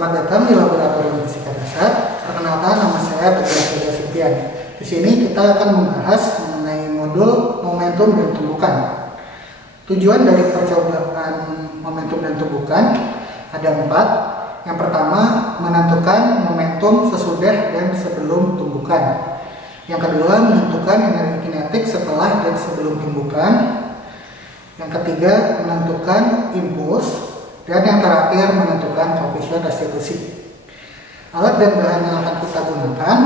Selamat datang di Laboratorium Fisika Dasar. Perkenalkan, nama saya Teguh Septian. Di sini kita akan membahas mengenai modul momentum dan tumbukan. Tujuan dari percobaan momentum dan tumbukan ada 4. Yang pertama, menentukan momentum sesudah dan sebelum tumbukan. Yang kedua, menentukan energi kinetik setelah dan sebelum tumbukan. Yang ketiga, menentukan impuls. Dan yang terakhir, menentukan koefisien restitusi. Alat dan bahan yang akan kita gunakan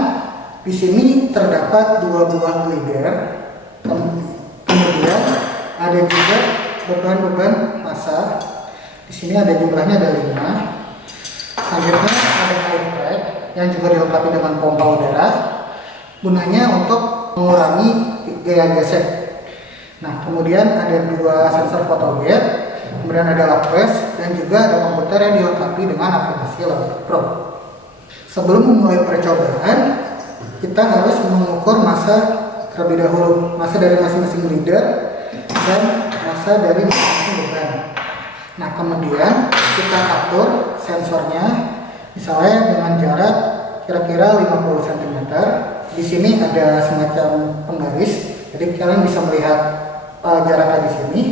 di sini terdapat 2 buah glider. Kemudian ada juga beban massa. Di sini ada jumlahnya ada 5. Selanjutnya ada air trap yang juga dilengkapi dengan pompa udara. Gunanya untuk mengurangi gaya gesek. Nah, kemudian ada 2 sensor fotogate. Kemudian ada lab press dan juga ada komputer yang dilengkapi dengan aplikasi Logic Pro. Sebelum memulai percobaan, kita harus mengukur massa terlebih dahulu, massa dari masing-masing glider dan massa dari masing-masing beban. Nah, kemudian kita atur sensornya, misalnya dengan jarak kira-kira 50 cm. Di sini ada semacam penggaris, jadi kalian bisa melihat jaraknya di sini.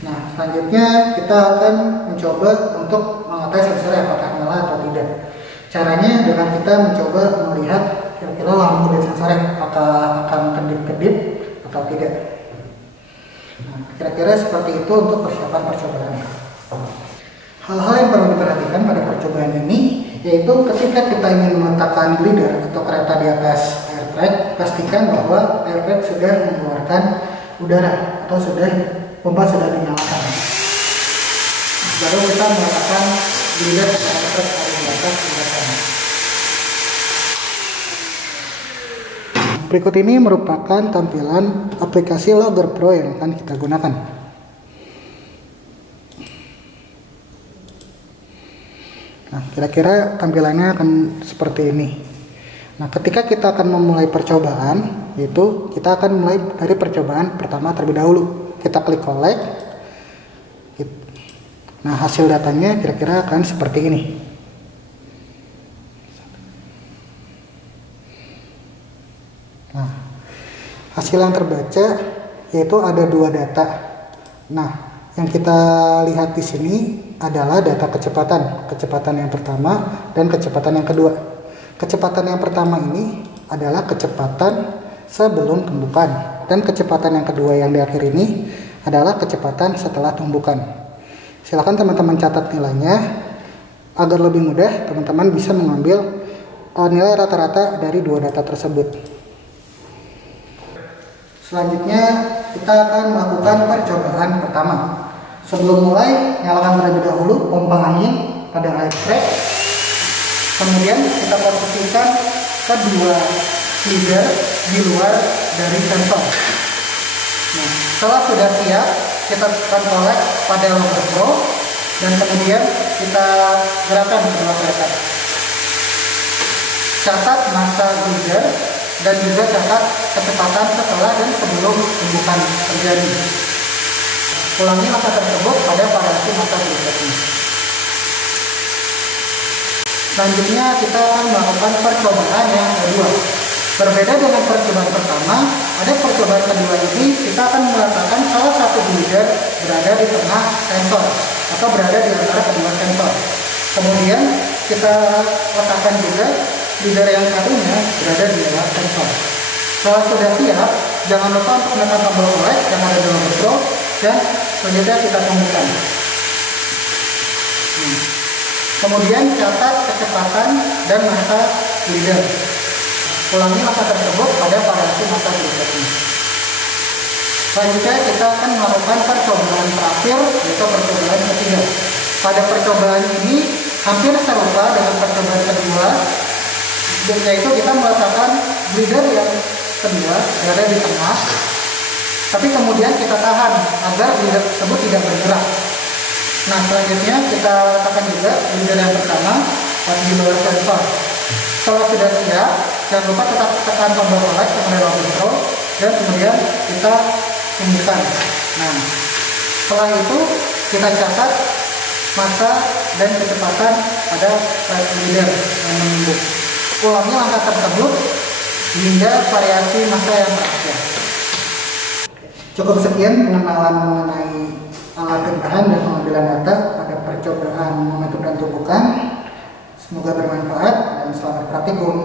Nah, selanjutnya kita akan mencoba untuk mengetes sensornya apakah nyala atau tidak. Caranya dengan kita mencoba melihat kira-kira lampu di sensornya apakah akan kedip-kedip atau tidak. Nah, kira-kira seperti itu untuk persiapan percobaan. Hal-hal yang perlu diperhatikan pada percobaan ini yaitu ketika kita ingin meletakkan glider atau kereta di atas air track, pastikan bahwa air track sudah mengeluarkan udara atau pompa sudah dinyalakan. Baru kita meletakkan glider ke air track di atas udara. Berikut ini merupakan tampilan aplikasi Logic Pro yang akan kita gunakan. Nah, kira-kira tampilannya akan seperti ini. Nah, ketika kita akan memulai percobaan, yaitu kita akan mulai dari percobaan pertama terlebih dahulu. Kita klik collect. Nah, hasil datanya kira-kira akan seperti ini. Nah, hasil yang terbaca yaitu ada 2 data. Nah, yang kita lihat di sini adalah data kecepatan yang pertama dan kecepatan yang kedua. Kecepatan yang pertama ini adalah kecepatan sebelum tumbukan, dan kecepatan yang kedua yang di akhir ini adalah kecepatan setelah tumbukan. Silakan teman-teman catat nilainya agar lebih mudah teman-teman bisa mengambil nilai rata-rata dari 2 data tersebut. Selanjutnya kita akan melakukan percobaan pertama. Sebelum mulai, nyalakan terlebih dahulu pompa angin pada air track. Kemudian kita posisikan kedua glider di luar dari sensor. Nah, setelah sudah siap, kita akan collect pada Logic Pro dan kemudian kita gerakan kedua kereta. Catat massa glider dan juga catat kecepatan setelah dan sebelum tumbukan terjadi. Ulangi massa tersebut pada variasi massa berikutnya. Selanjutnya kita akan melakukan percobaan yang kedua. Berbeda dengan percobaan pertama, ada percobaan kedua ini kita akan meletakkan salah satu glider berada di tengah sensor atau berada di antara kedua sensor. Kemudian kita letakkan juga glider yang satunya berada di luar sensor. Setelah sudah siap, jangan lupa untuk menekan tombol collect yang ada di Logic Pro dan selanjutnya kita tumbukan. Kemudian catat kecepatan dan massa glider. Ulangi massa tersebut pada variasi massa berikutnya. Selanjutnya kita akan melakukan percobaan terakhir, yaitu percobaan ketiga. Pada percobaan ini hampir serupa dengan percobaan kedua, yaitu kita meletakkan glider yang kedua berada di tengah, tapi kemudian kita tahan agar glider tersebut tidak bergerak. Nah, selanjutnya kita letakkan juga glider yang pertama di luar sensor. Setelah sudah siap, jangan lupa tetap tekan tombol collect yang ada Logic Pro dan kemudian kita tumbukan. Nah, setelah itu kita catat massa dan kecepatan pada flight leader yang menumbuk. Ulangi langkah tersebut hingga variasi massa yang terakhir. Cukup sekian pengenalan mengenai alat gergahan dan pengambilan data pada percobaan momentum dan tumbukan. Semoga bermanfaat dan selamat praktikum.